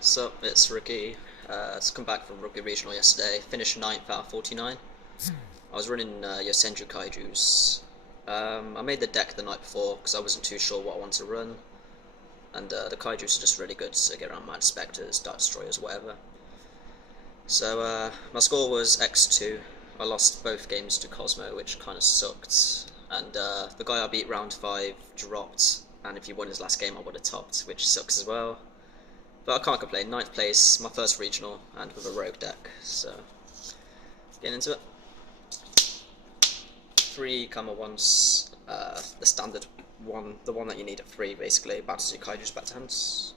So it's Rugby. It's come back from Rugby Regional yesterday. Finished 9th out of 49. I was running Yosenju Kaijus. I made the deck the night before because I wasn't too sure what I wanted to run. And the Kaijus are just really good to get around Mad Spectres, Dark Destroyers, whatever. So my score was X-2. I lost both games to Cosmo, which kind of sucked. And the guy I beat round 5 dropped. And if he won his last game, I would have topped, which sucks as well. But I can't complain. 9th place, my first regional, and with a rogue deck. So, getting into it. 3 comma ones, the standard one, the one that you need at 3 basically. Bounces your Kaiju's back to hands.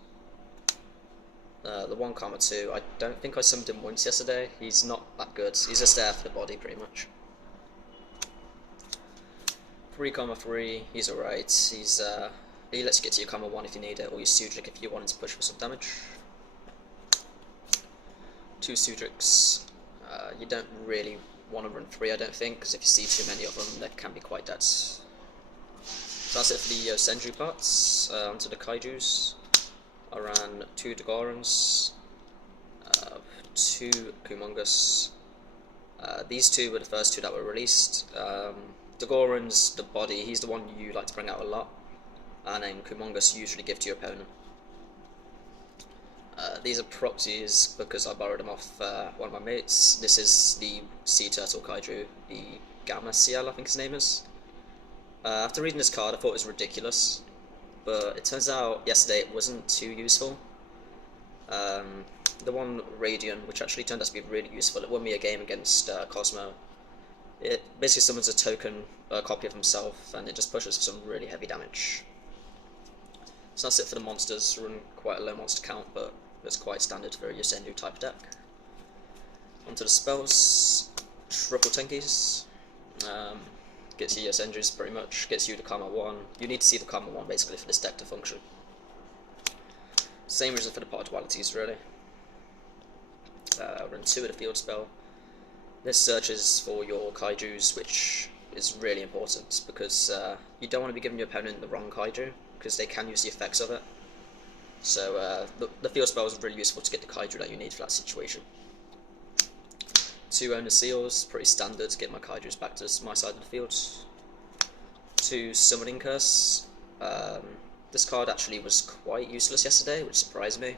The 1 comma 2, I don't think I summoned him once yesterday. He's not that good. He's just there for the body pretty much. 3 comma 3, he's alright. He lets you get to your comma 1 if you need it, or your Sudric if you wanted to push for some damage. 2 Sudrics. You don't really want to run 3, I don't think, because if you see too many of them, they can be quite dead. So that's it for the Yosenju parts. Onto the Kaijus. I ran 2 Dagorans, 2 Kumongus. These 2 were the first 2 that were released. Dagoran's the body, he's the one you like to bring out a lot. And then Kumongus usually give to your opponent. These are proxies because I borrowed them off one of my mates. This is the Sea Turtle Kaiju, the Gamma Ciel, I think his name is. After reading this card, I thought it was ridiculous, but it turns out yesterday it wasn't too useful. The one Radiant, which actually turned out to be really useful, it won me a game against Cosmo. It basically summons a token, a copy of himself, and it just pushes for some really heavy damage. So that's it for the monsters. Run quite a low monster count, but it's quite standard for a Yosenju type deck. Onto the spells. Triple Tenkies. Gets you Yosenjus pretty much. Gets you the Karma 1. You need to see the Karma 1 basically for this deck to function. Same reason for the Power Dualities really. Run 2 of the field spell. This searches for your Kaijus, which is really important because you don't want to be giving your opponent the wrong Kaiju, because they can use the effects of it. So the field spell is really useful to get the Kaiju that you need for that situation. 2 Owner Seals, pretty standard to get my Kaijus back to my side of the field. 2 Summoning Curse. This card actually was quite useless yesterday, which surprised me.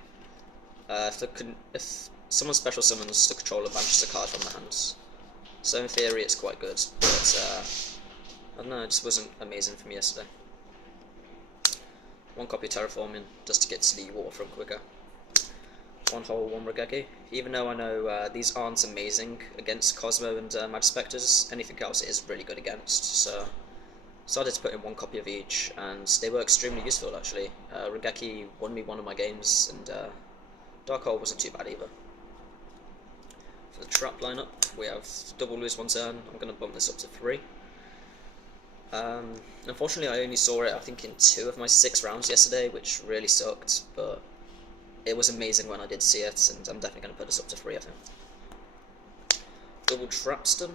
If someone special summons, the controller banishes a card from their hands. So in theory it's quite good, but I don't know, it just wasn't amazing for me yesterday. 1 copy of Terraforming, just to get to the waterfront quicker. 1 Hole, 1 Regeki. Even though I know these aren't amazing against Cosmo and Mad Spectres, anything else it is really good against, so decided to put in 1 copy of each, and they were extremely useful actually. Regeki won me one of my games, and Dark Hole wasn't too bad either. For the trap lineup, we have double lose 1 turn. I'm going to bump this up to 3. Unfortunately, I only saw it, I think, in 2 of my 6 rounds yesterday, which really sucked, but it was amazing when I did see it, and I'm definitely going to put this up to 3, I think. Double Trapstun,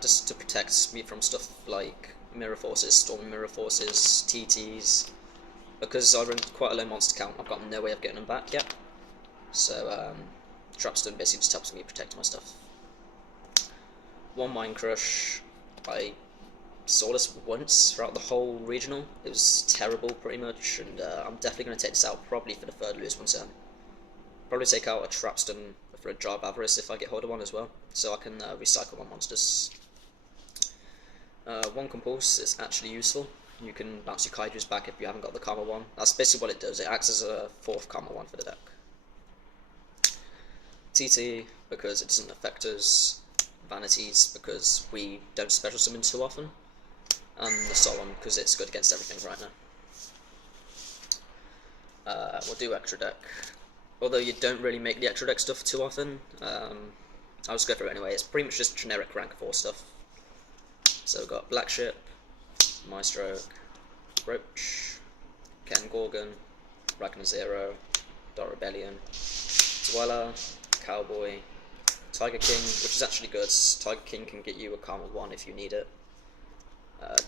just to protect me from stuff like Mirror Forces, Storm Mirror Forces, TTs, because I run quite a low monster count, I've got no way of getting them back yet, so Trapstun basically just helps me protect my stuff. 1 Mind Crush, I saw this once throughout the whole regional. It was terrible pretty much, and I'm definitely going to take this out probably for the 3rd lose 1 turn. Probably take out a Trapstun for a Jar of Avarice if I get hold of one as well, so I can recycle my monsters. 1 Compulse is actually useful. You can bounce your Kaijus back if you haven't got the Karma 1. That's basically what it does, it acts as a 4th Karma 1 for the deck. TT, because it doesn't affect us. Vanities, because we don't special summon too often. And the Solemn, because it's good against everything right now. We'll do extra deck. Although you don't really make the extra deck stuff too often, I'll just go through it anyway. It's pretty much just generic rank 4 stuff. So we've got Black Ship, Maestro, Roach, Ken Gorgon, Ragnar Zero, Dark Rebellion, Dweller, Cowboy, Tiger King, which is actually good. Tiger King can get you a Karma 1 if you need it.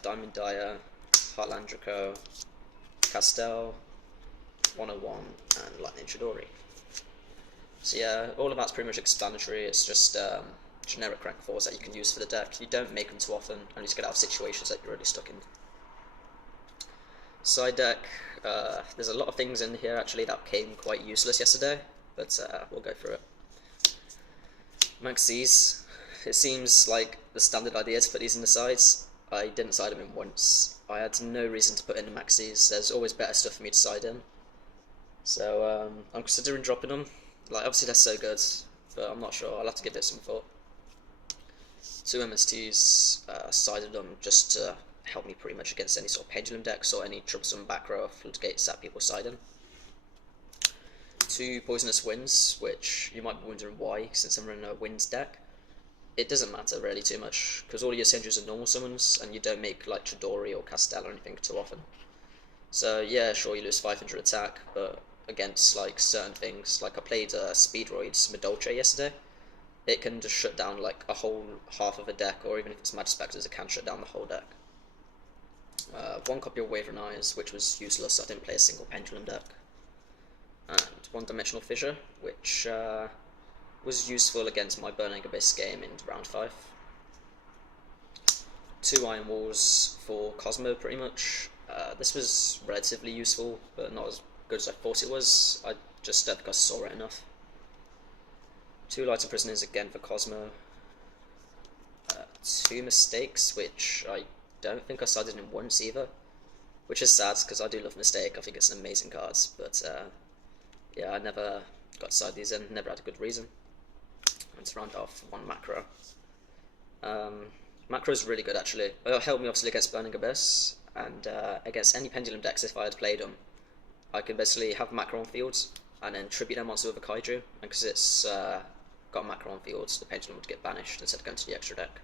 Diamond Dyer, Heartland Draco, Castell, 101, and Lightning Chidori. So yeah, all of that's pretty much explanatory. It's just generic rank 4s that you can use for the deck. You don't make them too often, and you just get out of situations that you're really stuck in. Side deck, there's a lot of things in here actually that became quite useless yesterday, but we'll go through it. Maxis, it seems like the standard idea to put these in the sides. I didn't side them in once. I had no reason to put in the Maxis. There's always better stuff for me to side in. So I'm considering dropping them. Like, obviously they're so good, but I'm not sure. I'll have to give it some thought. 2 MSTs, sided them just to help me pretty much against any sort of pendulum decks or any troublesome back row floodgates that people side in. 2 Poisonous Winds, which you might be wondering why, since I'm running a Winds deck. It doesn't matter really too much, because all your Yosenjus are normal summons, and you don't make like Chidori or Castell or anything too often. So yeah, sure, you lose 500 attack, but against like certain things, like I played Speedroid's Medolce yesterday, it can just shut down like a whole half of a deck, or even if it's Magic Spectres, it can shut down the whole deck. 1 copy of Wavering Eyes, which was useless. I didn't play a single Pendulum deck. And 1 Dimensional Fissure, which was useful against my Burning Abyss game in round 5. 2 Iron Walls for Cosmo, pretty much. This was relatively useful, but not as good as I thought it was. I just don't think I saw it enough. 2 Lighter Prisoners again for Cosmo. 2 Mistakes, which I don't think I sided in once either, which is sad because I do love Mistake. I think it's an amazing card, but yeah, I never got to side these in, never had a good reason. And to round off, 1 Macro. Macro is really good actually. It helped me obviously against Burning Abyss, and against any Pendulum decks if I had played them. I could basically have Macro on field, and then tribute their monster with a Kaiju, and because it's got Macro on field, the Pendulum would get banished instead of going to the extra deck.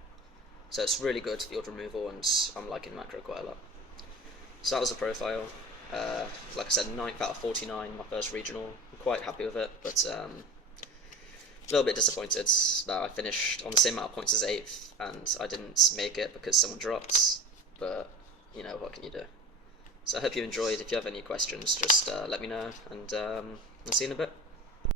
So it's really good field removal, and I'm liking Macro quite a lot. So that was the profile. Like I said, 9th out of 49, my first regional. I'm quite happy with it, but a little bit disappointed that I finished on the same amount of points as 8th, and I didn't make it because someone dropped, but you know, what can you do? So I hope you enjoyed. If you have any questions, just let me know, and I'll see you in a bit.